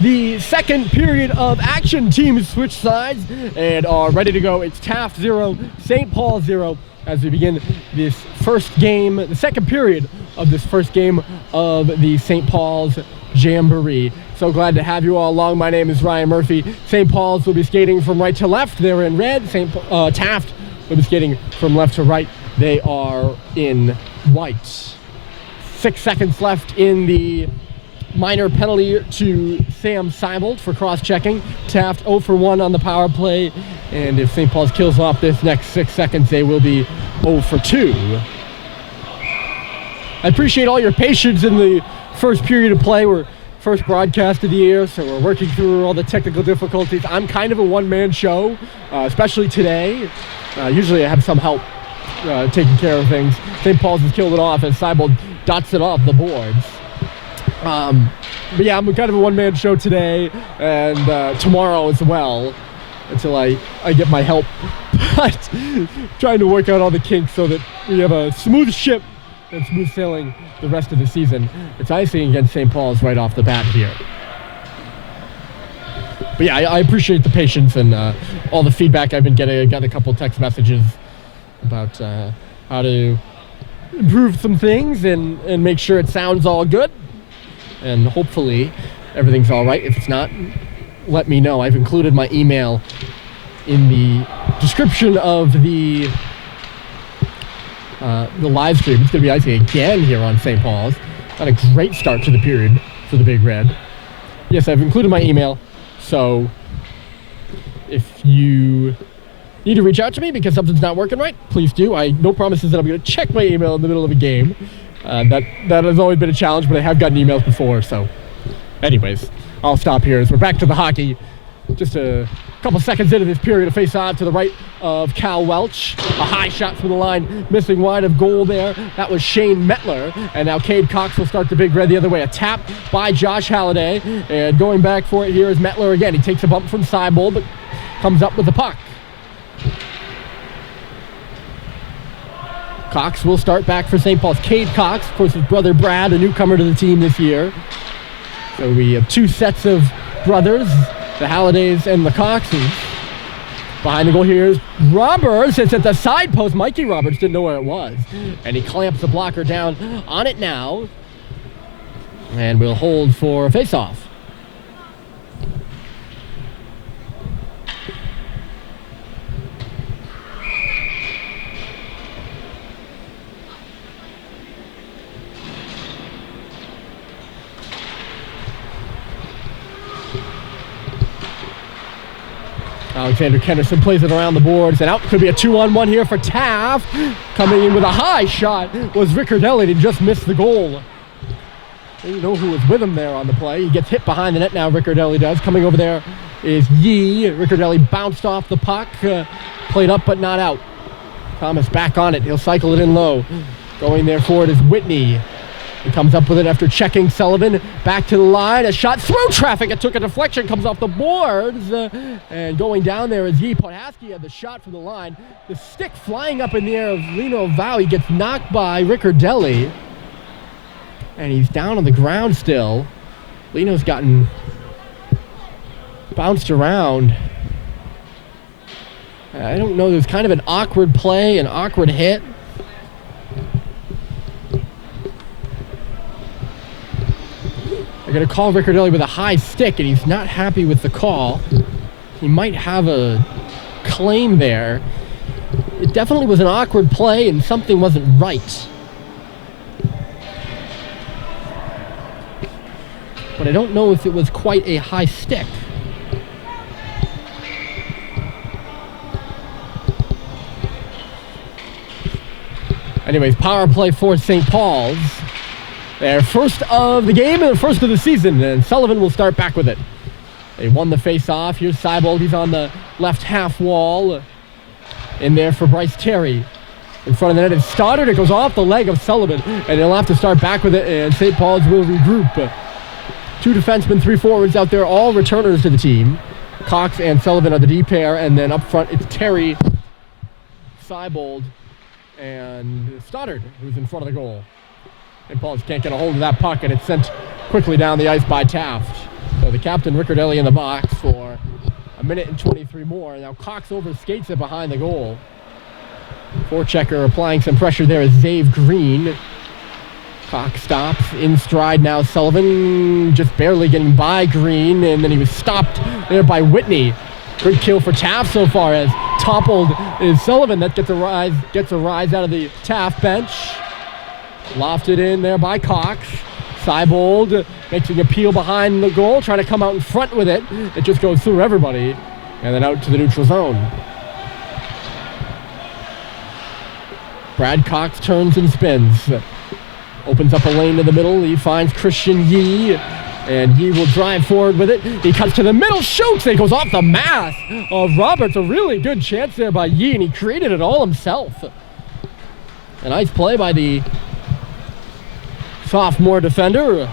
The second period of action. Teams switch sides and are ready to go. It's Taft 0, St. Paul 0 as we begin this first game, the second period of this first game of the St. Paul's Jamboree. So glad to have you all along. My name is Ryan Murphy. St. Paul's will be skating from right to left. They're in red. Taft will be skating from left to right. They are in white. 6 seconds left in the minor penalty to Sam Seibold for cross-checking. Taft 0 for 1 on the power play, and if St. Paul's kills off this next 6 seconds, they will be 0 for 2. I appreciate all your patience in the first period of play. We're first broadcast of the year, so we're working through all the technical difficulties. I'm kind of a one-man show, especially today. Usually I have some help taking care of things. St. Paul's has killed it off as Seibold dots it off the boards. But yeah, I'm kind of a one-man show today and tomorrow as well until I get my help. But trying to work out all the kinks so that we have a smooth ship and smooth sailing the rest of the season. It's icing against St. Paul's right off the bat here. But yeah, I appreciate the patience and all the feedback I've been getting. I got a couple text messages about how to improve some things and make sure it sounds all good. And hopefully everything's all right. If it's not, let me know. I've included my email in the description of the live stream. It's going to be icing again here on St. Paul's. Not a great start to the period for the Big Red. Yes, I've included my email. So if you need to reach out to me because something's not working right, please do. No promises that I'm going to check my email in the middle of a game. That has always been a challenge, but I have gotten emails before, so anyways, I'll stop here as we're back to the hockey. Just a couple seconds into this period, a face-off to the right of Cal Welch. A high shot from the line, missing wide of goal there. That was Shane Mettler, and now Cade Cox will start the Big Red the other way. A tap by Josh Halliday, and going back for it here is Mettler again. He takes a bump from Seibold, but comes up with the puck. Cox will start back for St. Paul's. Cade Cox, of course, his brother Brad, a newcomer to the team this year. So we have two sets of brothers, the Hallidays and the Coxes. Behind the goal here is Roberts. It's at the side post. Mikey Roberts didn't know where it was. And he clamps the blocker down on it now. And we'll hold for a face-off. Alexander Kenderson plays it around the boards, and out could be a 2-on-1 here for Taft. Coming in with a high shot was Riccardelli. He just missed the goal. You know who was with him there on the play. He gets hit behind the net now, Riccardelli does. Coming over there is Yee. Riccardelli bounced off the puck, played up but not out. Thomas back on it. He'll cycle it in low. Going there for it is Whitney. He comes up with it after checking Sullivan. Back to the line. A shot through traffic. It took a deflection. Comes off the boards. And going down there is Yee. Podhaski had the shot from the line. The stick flying up in the air of Lino Vau. He gets knocked by Riccardelli. And he's down on the ground still. Lino's gotten bounced around. I don't know. There's kind of an awkward play, an awkward hit. They're going to call Riccardelli with a high stick, and he's not happy with the call. He might have a claim there. It definitely was an awkward play, and something wasn't right. But I don't know if it was quite a high stick. Anyways, power play for St. Paul's. Their first of the game and the first of the season, and Sullivan will start back with it. They won the face-off. Here's Seibold. He's on the left half wall. In there for Bryce Terry. In front of the net is Stoddard. It goes off the leg of Sullivan, and they'll have to start back with it, and St. Paul's will regroup. Two defensemen, three forwards out there, all returners to the team. Cox and Sullivan are the D pair, and then up front it's Terry, Seibold, and Stoddard, who's in front of the goal. St. Paul's can't get a hold of that puck, and it's sent quickly down the ice by Taft. So So the captain, Riccardelli, in the box for a minute and 23 more. Now Cox overskates it behind the goal. Forechecker applying some pressure there is Zave Green. Cox stops in stride now. Sullivan just barely getting by Green, and then he was stopped there by Whitney. Good kill for Taft so far, as toppled is Sullivan. That gets a rise out of the Taft bench. Lofted in there by Cox. Seibold makes an appeal behind the goal, trying to come out in front with it. It just goes through everybody, and then out to the neutral zone. Brad Cox turns and spins. Opens up a lane to the middle. He finds Christian Yee, and Yee will drive forward with it. He cuts to the middle, shoots, and it goes off the mask of Roberts. A really good chance there by Yee, and he created it all himself. A nice play by the sophomore defender.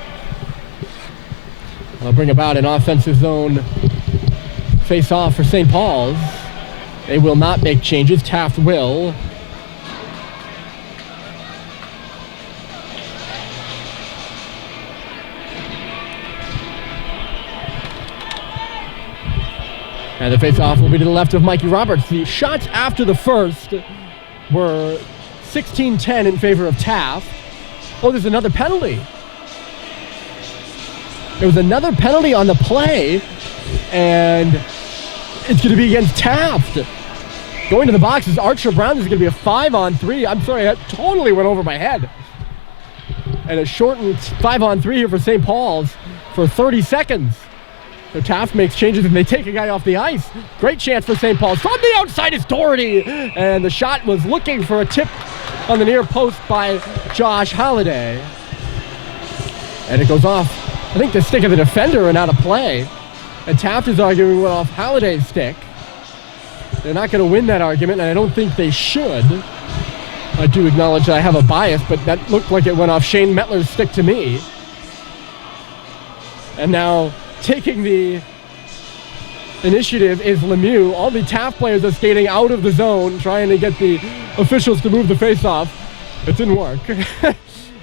I'll bring about an offensive zone face-off for St. Paul's. They will not make changes. Taft will. And the face-off will be to the left of Mikey Roberts. The shots after the first were 16-10 in favor of Taft. Oh, there's another penalty. There was another penalty on the play, and it's going to be against Taft. Going to the box is Archer Brown. This is going to be a 5-on-3. I'm sorry, that totally went over my head. And a shortened 5-on-3 here for St. Paul's for 30 seconds. So Taft makes changes and they take a guy off the ice. Great chance for St. Paul's. From the outside is Doherty. And the shot was looking for a tip on the near post by Josh Halliday. And it goes off, I think, the stick of the defender and out of play. And Taft is arguing went off Halliday's stick. They're not going to win that argument, and I don't think they should. I do acknowledge that I have a bias, but that looked like it went off Shane Mettler's stick to me. And now taking the initiative is Lemieux. All the Taft players are skating out of the zone, trying to get the officials to move the face-off. It didn't work.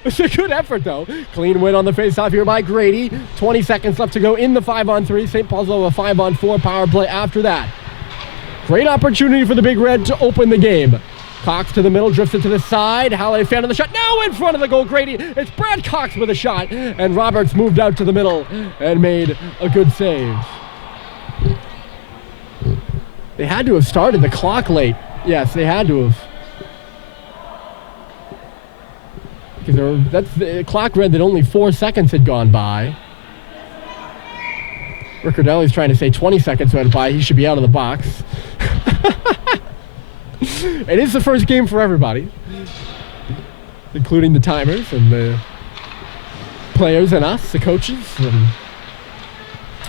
It's a good effort, though. Clean win on the face-off here by Grady. 20 seconds left to go in the 5-on-3. St. Paul's will have a 5-on-4 power play after that. Great opportunity for the Big Red to open the game. Cox to the middle, drifts it to the side. Halliday fan of the shot. Now in front of the goal, Grady. It's Brad Cox with a shot. And Roberts moved out to the middle and made a good save. They had to have started the clock late. Yes, they had to have. Because the clock read that only 4 seconds had gone by. Riccardelli's trying to say 20 seconds went by. He should be out of the box. It is the first game for everybody, including the timers and the players and us, the coaches. And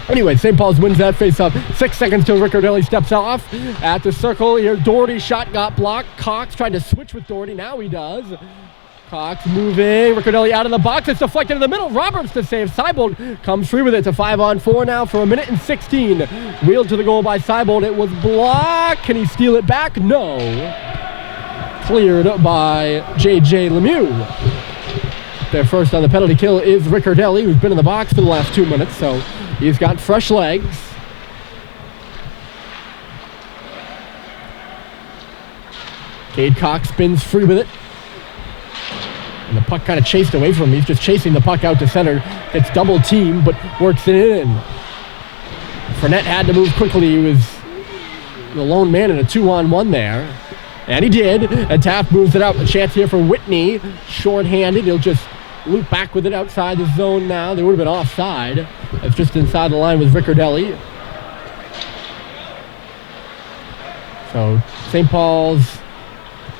anyway, St. Paul's wins that face-off. 6 seconds till Riccardelli steps off at the circle. Here, Doherty's shot got blocked. Cox tried to switch with Doherty. Now he does. Cox moving. Riccardelli out of the box. It's deflected in the middle. Roberts to save. Seibold comes free with it. It's a 5-on-4 now for a minute and 16. Wheeled to the goal by Seibold. It was blocked. Can he steal it back? No. Cleared by J.J. Lemieux. Their first on the penalty kill is Riccardelli, who's been in the box for the last 2 minutes, so he's got fresh legs. Cade Cox spins free with it. And the puck kind of chased away from him. He's just chasing the puck out to center. It's double team, but works it in. Fournette had to move quickly. He was the lone man in a 2-on-1 there. And he did. And Taft moves it out. A chance here for Whitney. Short-handed. He'll just loop back with it outside the zone now. They would have been offside. That's just inside the line with Riccardelli. So St. Paul's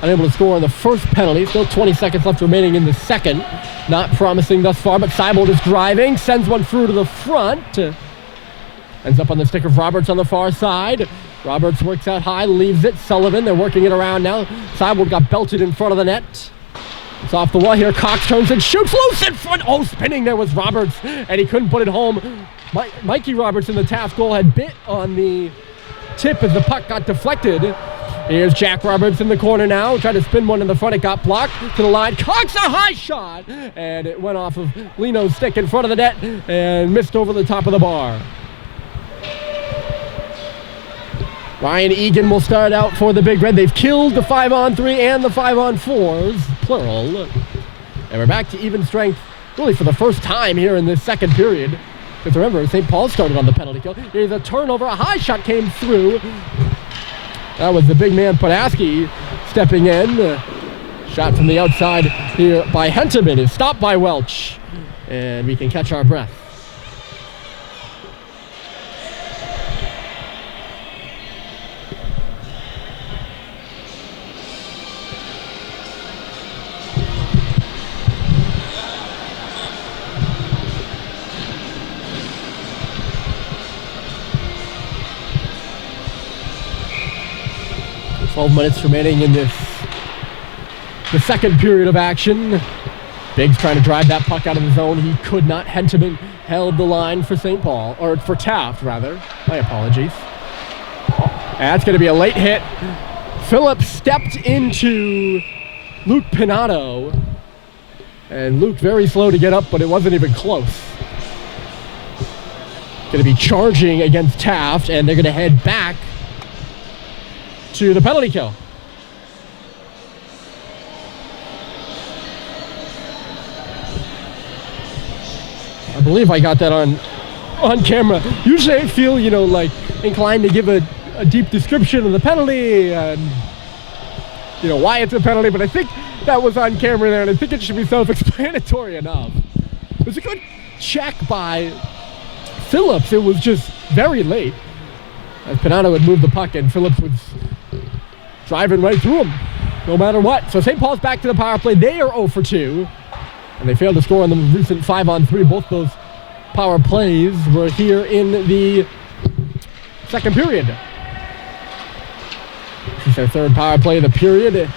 unable to score on the first penalty. Still 20 seconds left remaining in the second. Not promising thus far, but Seibold is driving. Sends one through to the front. Ends up on the stick of Roberts on the far side. Roberts works out high, leaves it. Sullivan, they're working it around now. Seibold got belted in front of the net. It's off the wall here. Cox turns and shoots loose in front. Oh, spinning there was Roberts, and he couldn't put it home. Mikey Roberts in the Taft goal had bit on the tip as the puck got deflected. Here's Jack Roberts in the corner now. Tried to spin one in the front. It got blocked to the line. Cocks a high shot. And it went off of Lino's stick in front of the net and missed over the top of the bar. Ryan Egan will start out for the Big Red. They've killed the 5-on-3 and the 5-on-4s, plural. And we're back to even strength, really for the first time here in this second period. Because remember, St. Paul started on the penalty kill. Here's a turnover. A high shot came through. That was the big man, Podaski, stepping in. Shot from the outside here by Hentemann is stopped by Welch. And we can catch our breath. Twelve minutes remaining in the second period of action. Biggs trying to drive that puck out of the zone. He could not. Hentemann held the line for St. Paul, or for Taft, rather. My apologies. That's going to be a late hit. Phillips stepped into Luke Pinato. And Luke very slow to get up, but it wasn't even close. Going to be charging against Taft, and they're going to head back to the penalty kill. I believe I got that on camera. Usually I feel, like inclined to give a deep description of the penalty and, why it's a penalty, but I think that was on camera there, and I think it should be self-explanatory enough. It was a good check by Phillips. It was just very late. As Pinato would move the puck, and Phillips was driving right through him, no matter what. So St. Paul's back to the power play. They are 0 for 2. And they failed to score on the recent 5-on-3. Both those power plays were here in the second period. This is their third power play of the period.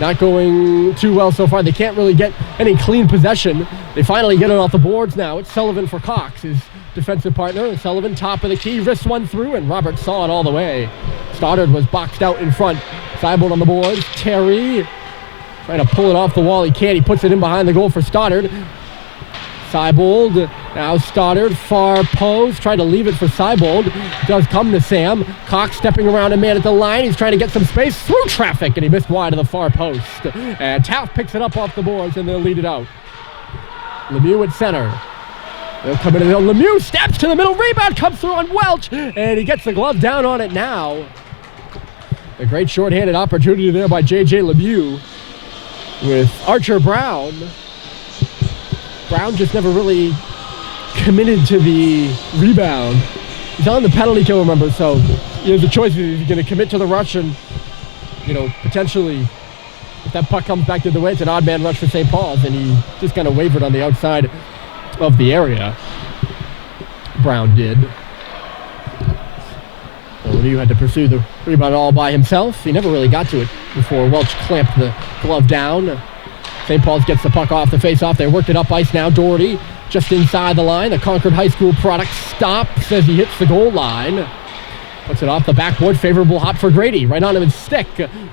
Not going too well so far. They can't really get any clean possession. They finally get it off the boards now. It's Sullivan for Cox, his defensive partner. Sullivan, top of the key, wrists one through, and Roberts saw it all the way. Stoddard was boxed out in front. Seibold on the boards. Terry trying to pull it off the wall. He can't. He puts it in behind the goal for Stoddard. Seibold, now Stoddard, far post, trying to leave it for Seibold. Does come to Sam. Cox stepping around a man at the line. He's trying to get some space through traffic, and he missed wide of the far post. And Taft picks it up off the boards, and they'll lead it out. Lemieux at center. They'll come in. Lemieux steps to the middle. Rebound comes through on Welch, and he gets the glove down on it now. A great shorthanded opportunity there by J.J. Lemieux with Archer Brown. Brown just never really committed to the rebound. He's on the penalty kill, remember, so he has a choice. He's going to commit to the rush and, potentially, if that puck comes back the other way, it's an odd man rush for St. Paul's, and he just kind of wavered on the outside of the area. Brown did. So Lemieux had to pursue the rebound all by himself. He never really got to it before Welch clamped the glove down. St. Paul's gets the puck off the face-off. They worked it up ice now. Doherty just inside the line. The Concord High School product stops as he hits the goal line. Puts it off the backboard. Favorable hop for Grady. Right onto his stick.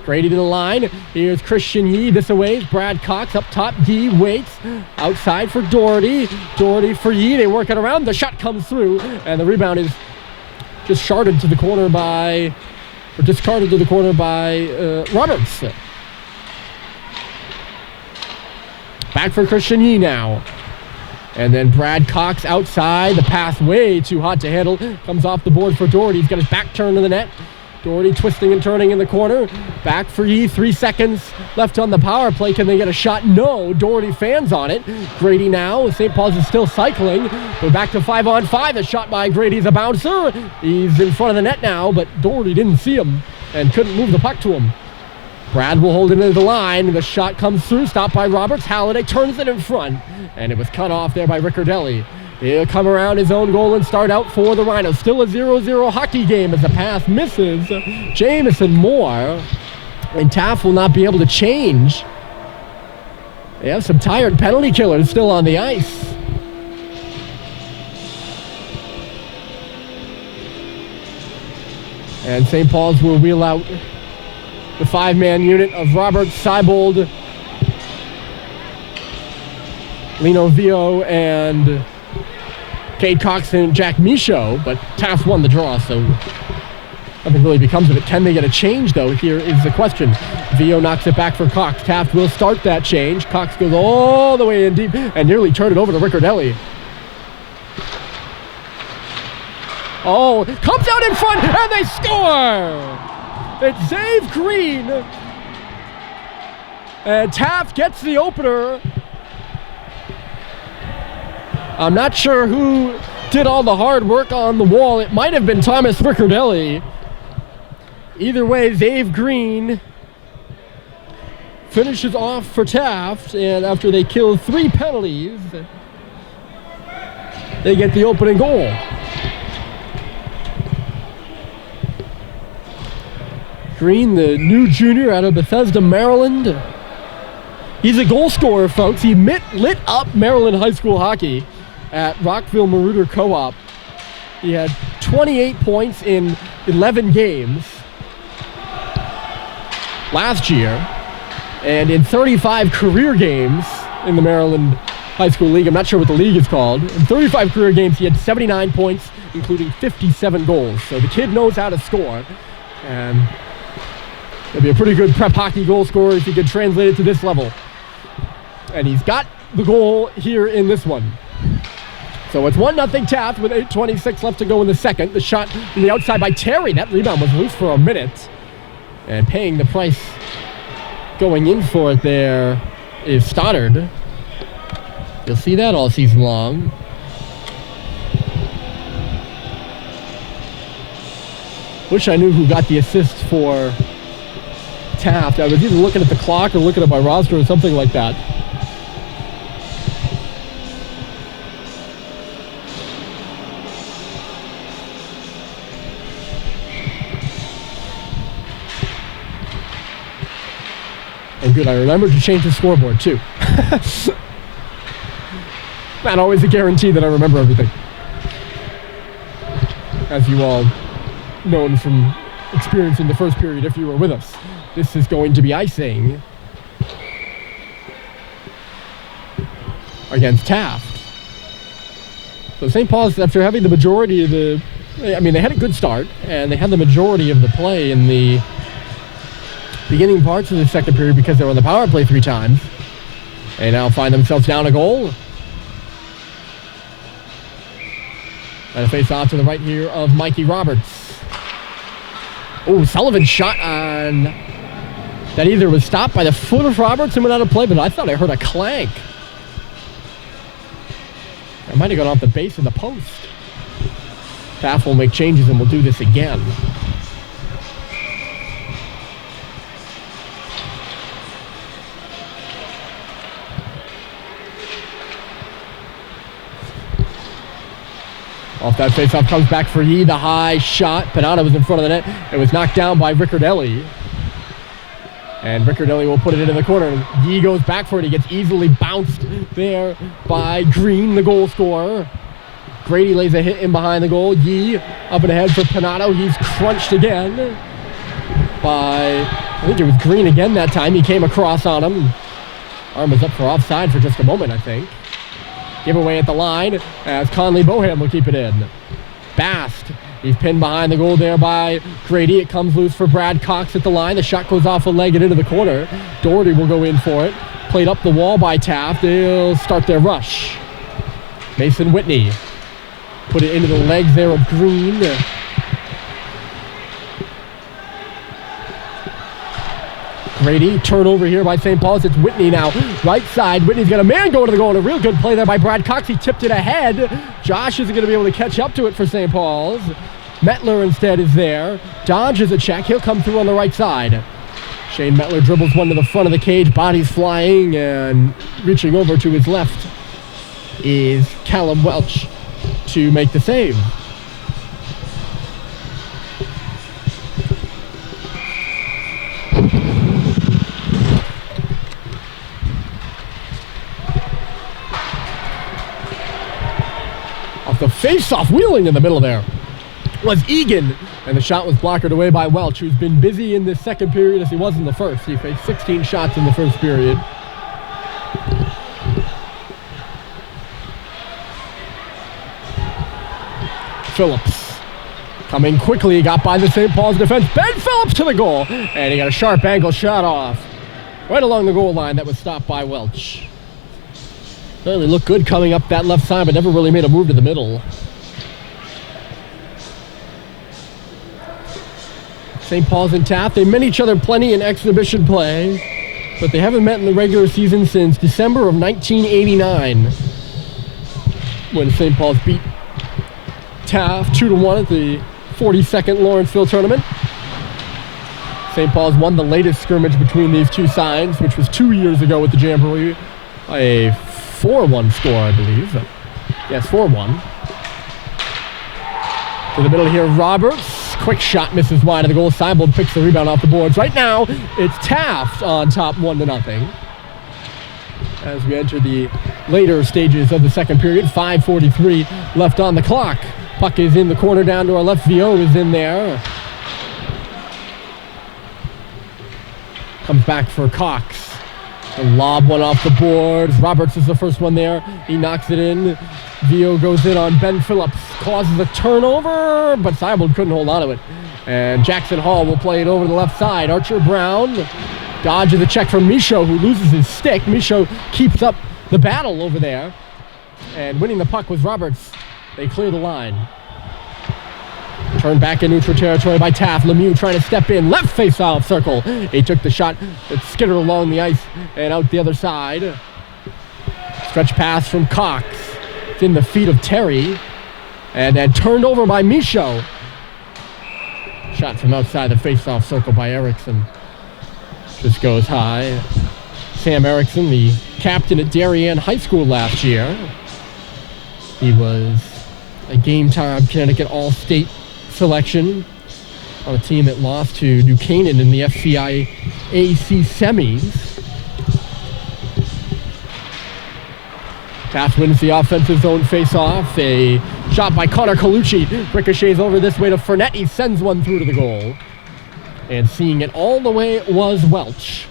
Grady to the line. Here's Christian Yee. This away. Brad Cox up top. Yee waits. Outside for Doherty. Doherty for Yee. They work it around. The shot comes through. And the rebound is just discarded to the corner by Roberts. Back for Christian Yee now. And then Brad Cox outside. The pass way too hot to handle. Comes off the board for Doherty. He's got his back turned to the net. Doherty twisting and turning in the corner. Back for Yee. 3 seconds left on the power play. Can they get a shot? No. Doherty fans on it. Grady now. St. Paul's is still cycling. We're back to 5-on-5. The shot by Grady's a bouncer. He's in front of the net now, but Doherty didn't see him and couldn't move the puck to him. Brad will hold it into the line. The shot comes through. Stopped by Roberts. Halliday turns it in front. And it was cut off there by Riccardelli. He'll come around his own goal and start out for the Rhinos. Still a 0-0 hockey game as the pass misses. Jamison Moore. And Taft will not be able to change. They have some tired penalty killers still on the ice. And St. Paul's will wheel out The five-man unit of Robert Seibold, Lino Vio, and Cade Cox and Jack Michaud, but Taft won the draw, so nothing really becomes of it. Can they get a change, though? Here is the question. Vio knocks it back for Cox. Taft will start that change. Cox goes all the way in deep and nearly turned it over to Riccardelli. Oh, comes out in front, and they score! It's Zave Green. And Taft gets the opener. I'm not sure who did all the hard work on the wall. It might have been Thomas Riccardelli. Either way, Zave Green finishes off for Taft, and after they kill 3 penalties, they get the opening goal. Green, the new junior out of Bethesda, Maryland. He's a goal scorer, folks. He lit up Maryland high school hockey at Rockville Marauder Co-op. He had 28 points in 11 games last year, and in 35 career games in the Maryland High School League. I'm not sure what the league is called. In 35 career games, he had 79 points, including 57 goals. So the kid knows how to score, and he'll be a pretty good prep hockey goal scorer if he could translate it to this level. And he's got the goal here in this one. So it's 1-0 Taft with 8:26 left to go in the second. The shot from the outside by Terry. That rebound was loose for a minute. And paying the price going in for it there is Stoddard. You'll see that all season long. Wish I knew who got the assist for Taft. I was either looking at the clock or looking at my roster or something like that. And good, I remembered to change the scoreboard too. Not always a guarantee that I remember everything. As you all known from experience in the first period if you were with us. This is going to be icing against Taft. So St. Paul's, after having the majority of the... I mean, they had a good start, and they had the majority of the play in the beginning parts of the second period because they were on the power play 3 times. They now find themselves down a goal. And a face-off to the right here of Mikey Roberts. Oh, Sullivan's shot on... That either was stopped by the foot of Roberts and went out of play, but I thought I heard a clank. It might have gone off the base of the post. Taft will make changes and we'll do this again. Off that faceoff comes back for Yee. The high shot. Panada was in front of the net. It was knocked down by Riccardelli. And Riccardelli will put it into the corner. Yee goes back for it. He gets easily bounced there by Green, the goal scorer. Grady lays a hit in behind the goal. Yee up and ahead for Panado. He's crunched again by, I think it was Green again that time. He came across on him. Arm was up for offside for just a moment, I think. Giveaway at the line as Conley Bohan will keep it in. Bast. He's pinned behind the goal there by Grady. It comes loose for Brad Cox at the line. The shot goes off a leg and into the corner. Doherty will go in for it. Played up the wall by Taft. They'll start their rush. Mason Whitney put it into the legs there of Green. Grady, turnover here by St. Paul's. It's Whitney now. Right side. Whitney's got a man going to the goal. And a real good play there by Brad Cox. He tipped it ahead. Josh isn't going to be able to catch up to it for St. Paul's. Metler instead is there. Dodges a check. He'll come through on the right side. Shane Metler dribbles one to the front of the cage. Bodies flying, and reaching over to his left is Callum Welch to make the save. The face-off wheeling in the middle there. was Egan, and the shot was blocked away by Welch, who's been busy in this second period as he was in the first. He faced 16 shots in the first period. Phillips coming quickly, got by the St. Paul's defense. Ben Phillips to the goal, and he got a sharp angle shot off right along the goal line that was stopped by Welch. Certainly looked good coming up that left side, but never really made a move to the middle. St. Paul's and Taft, they met each other plenty in exhibition play, but they haven't met in the regular season since December of 1989, when St. Paul's beat Taft 2-1 at the 42nd Lawrenceville tournament. St. Paul's won the latest scrimmage between these two sides, which was 2 years ago with the Jamboree, a 4-1 score, I believe. Yes, 4-1. To the middle here, Roberts. Quick shot misses wide of the goal. Seibold picks the rebound off the boards. Right now, it's Taft on top 1-0. As we enter the later stages of the second period, 5:43 left on the clock. Puck is in the corner down to our left. VO is in there. Comes back for Cox. The lob one off the boards. Roberts is the first one there. He knocks it in. VO goes in on Ben Phillips. Causes a turnover, but Seibold couldn't hold on to it. And Jackson Hall will play it over to the left side. Archer Brown dodges the check from Michaud, who loses his stick. Michaud keeps up the battle over there. And winning the puck was Roberts. They clear the line. Turned back in neutral territory by Taft. Lemieux trying to step in. Left face-off circle. He took the shot that skittered along the ice and out the other side. Stretch pass from Cox. It's in the feet of Terry. And then turned over by Michaud. Shot from outside the face-off circle by Erickson. Just goes high. Sam Erickson, the captain at Darien High School last year. He was a game-time Connecticut All-State selection on a team that lost to New Canaan in the FCI AC semis. Taft wins the offensive zone face-off. A shot by Connor Colucci. Ricochets over this way to Fournette. He sends one through to the goal. And seeing it all the way was Welch.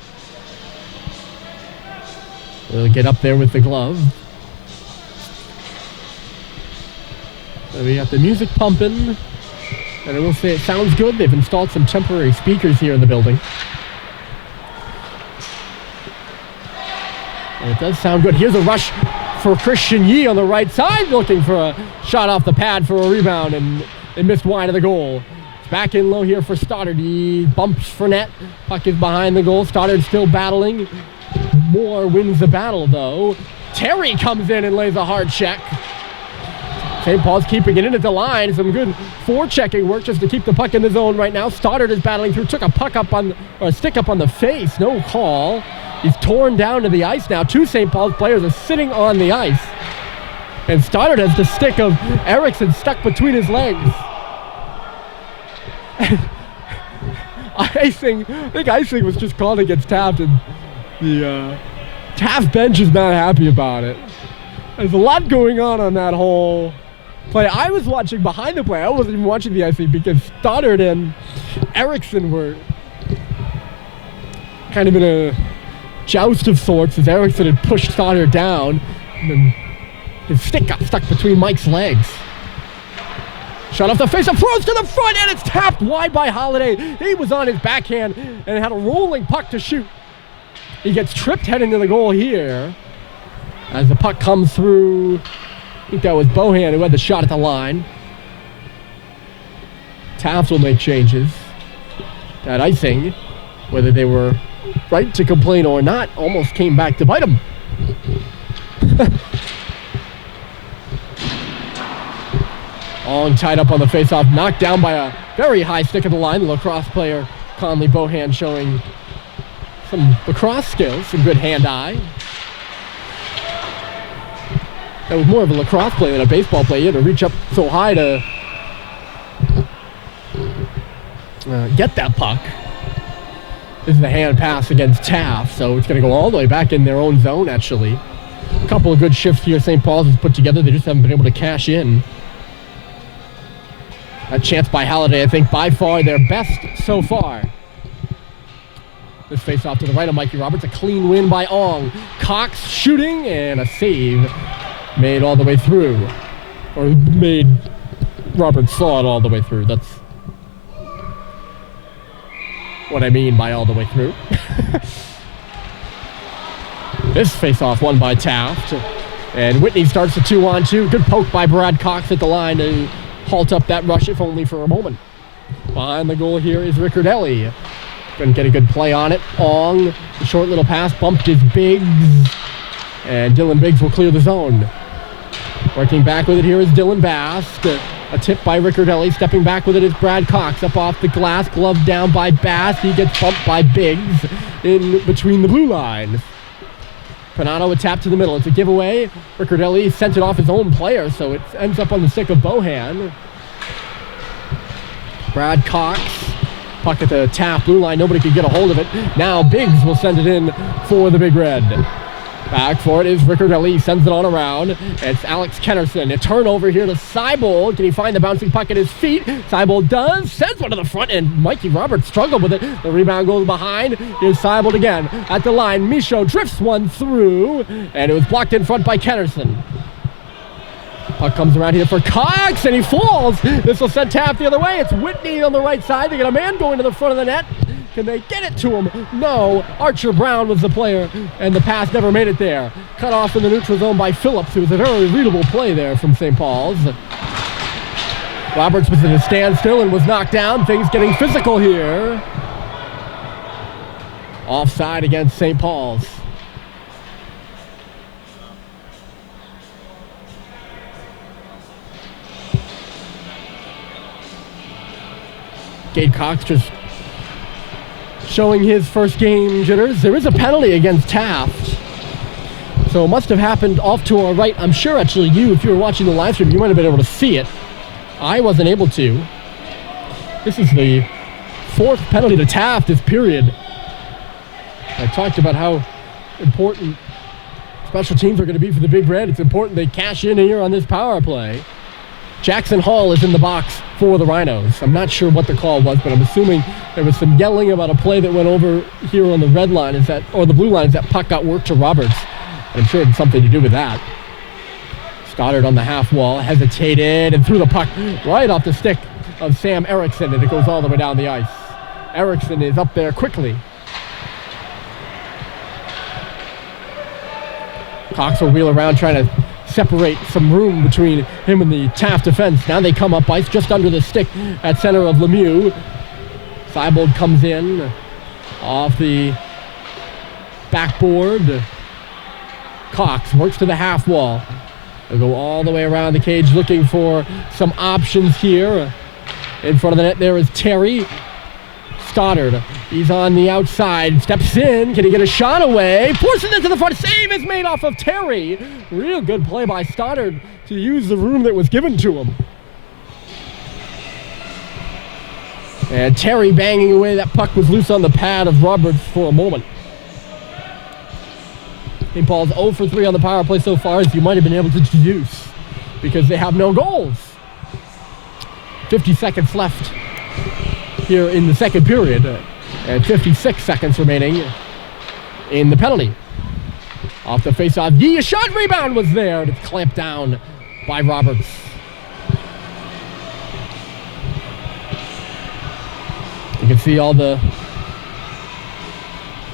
He'll get up there with the glove. So we got the music pumping. And I will say it sounds good. They've installed some temporary speakers here in the building. And it does sound good. Here's a rush for Christian Yee on the right side, looking for a shot off the pad for a rebound, and they missed wide of the goal. It's back in low here for Stoddard. He bumps Fournette. Puck is behind the goal. Stoddard still battling. Moore wins the battle, though. Terry comes in and lays a hard check. St. Paul's keeping it in at the line. Some good forechecking work just to keep the puck in the zone right now. Stoddard is battling through. Took a puck up on, or a stick up on the face. No call. He's torn down to the ice now. Two St. Paul's players are sitting on the ice. And Stoddard has the stick of Erickson stuck between his legs. I think icing was just called against Taft, and the Taft bench is not happy about it. There's a lot going on that whole play. I was watching behind the play. I wasn't even watching the icing because Stoddard and Erickson were kind of in a joust of sorts as Erickson had pushed Stoddard down, and then his stick got stuck between Mike's legs. Shot off the face, and throws to the front, and it's tapped wide by Holiday. He was on his backhand and had a rolling puck to shoot. He gets tripped heading to the goal here as the puck comes through. I think that was Bohan who had the shot at the line. Taft will make changes. That icing, whether they were right to complain or not, almost came back to bite him. Long tied up on the faceoff, knocked down by a very high stick of the line. The lacrosse player Conley Bohan showing some lacrosse skills, some good hand-eye. That was more of a lacrosse play than a baseball play. He had to reach up so high to get that puck. This is a hand pass against Taft, so it's going to go all the way back in their own zone, actually. A couple of good shifts here St. Paul's has put together. They just haven't been able to cash in. A chance by Halliday, I think, by far their best so far. This face-off to the right of Mikey Roberts. A clean win by Ong. Cox shooting, and a save made all the way through. Or made Roberts saw it all the way through. That's what I mean by all the way through. This face-off won by Taft. And Whitney starts the 2-on-2. Good poke by Brad Cox at the line to halt up that rush, if only for a moment. Behind the goal here is Riccardelli. Couldn't get a good play on it. Ong, the short little pass, bumped his Biggs. And Dylan Biggs will clear the zone. Working back with it here is Dylan Bast. A tip by Riccardelli. Stepping back with it is Brad Cox. Up off the glass, glove down by Bast. He gets bumped by Biggs in between the blue lines. Panano a tap to the middle. It's a giveaway. Riccardelli sent it off his own player, so it ends up on the stick of Bohan. Brad Cox. Puck at the Taft blue line. Nobody could get a hold of it. Now Biggs will send it in for the Big Red. Back for it is Riccardelli. He sends it on around. It's Alex Kennerson. A turnover here to Seibold. Can he find the bouncing puck at his feet? Seibold does. Sends one to the front, and Mikey Roberts struggled with it. The rebound goes behind. Here's Seibold again at the line. Michaud drifts one through, and it was blocked in front by Kennerson. Puck comes around here for Cox, and he falls. This will send Taft the other way. It's Whitney on the right side. They get a man going to the front of the net. Can they get it to him? No. Archer Brown was the player, and the pass never made it there. Cut off in the neutral zone by Phillips. It was a very readable play there from St. Paul's. Roberts was at a standstill and was knocked down. Things getting physical here. Offside against St. Paul's. Gade Cox just showing his first game jitters. There is a penalty against Taft. So it must have happened off to our right. I'm sure actually if you were watching the live stream, you might have been able to see it. I wasn't able to. This is the fourth penalty to Taft this period. I talked about how important special teams are going to be for the Big Red. It's important they cash in here on this power play. Jackson Hall is in the box for the Rhinos. I'm not sure what the call was, but I'm assuming there was some yelling about a play that went over here on the red line, or the blue line, as that puck got worked to Roberts. I'm sure it had something to do with that. Stoddard on the half wall, hesitated, and threw the puck right off the stick of Sam Erickson, and it goes all the way down the ice. Erickson is up there quickly. Cox will wheel around trying to separate some room between him and the Taft defense. Now they come up ice just under the stick at center of Lemieux. Seibold comes in off the backboard. Cox works to the half wall. They'll go all the way around the cage looking for some options here. In front of the net there is Terry. Stoddard, he's on the outside, steps in, can he get a shot away? Forces it to the front, save is made off of Terry. Real good play by Stoddard to use the room that was given to him. And Terry banging away, that puck was loose on the pad of Roberts for a moment. St. Paul's 0 for 3 on the power play so far, as you might have been able to deduce, because they have no goals. 50 seconds left here in the second period, and 56 seconds remaining in the penalty. Off the face-off, a shot, rebound was there, and it's clamped down by Roberts. You can see all the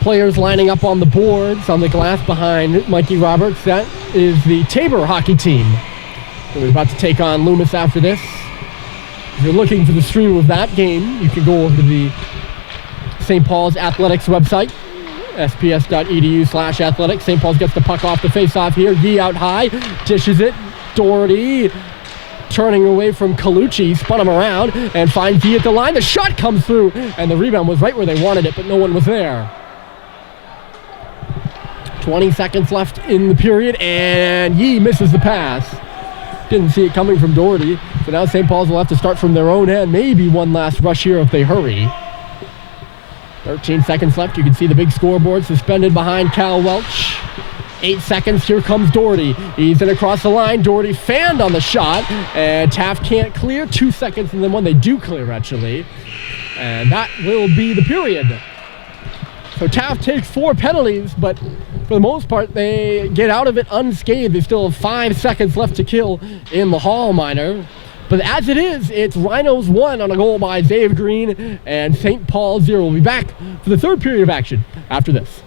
players lining up on the boards on the glass behind Mikey Roberts. That is the Tabor hockey team. We're about to take on Loomis after this. If you're looking for the stream of that game, you can go over to the St. Paul's Athletics website, sps.edu/athletics. St. Paul's gets the puck off the face-off here. Yee out high, dishes it. Doherty turning away from Colucci, spun him around, and finds Yee at the line. The shot comes through, and the rebound was right where they wanted it, but no one was there. 20 seconds left in the period, and Yee misses the pass. Didn't see it coming from Doherty, so now St. Paul's will have to start from their own end. Maybe one last rush here if they hurry. 13 seconds left. You can see the big scoreboard suspended behind Cal Welch. 8 seconds. Here comes Doherty. He's in across the line. Doherty fanned on the shot, and Taft can't clear. 2 seconds, and then when they do clear, actually. And that will be the period. So Taft takes 4 penalties, but for the most part, they get out of it unscathed. They still have 5 seconds left to kill in the Hall Minor. But as it is, it's Rhinos 1 on a goal by Dave Green, and St. Paul 0. We'll be back for the third period of action after this.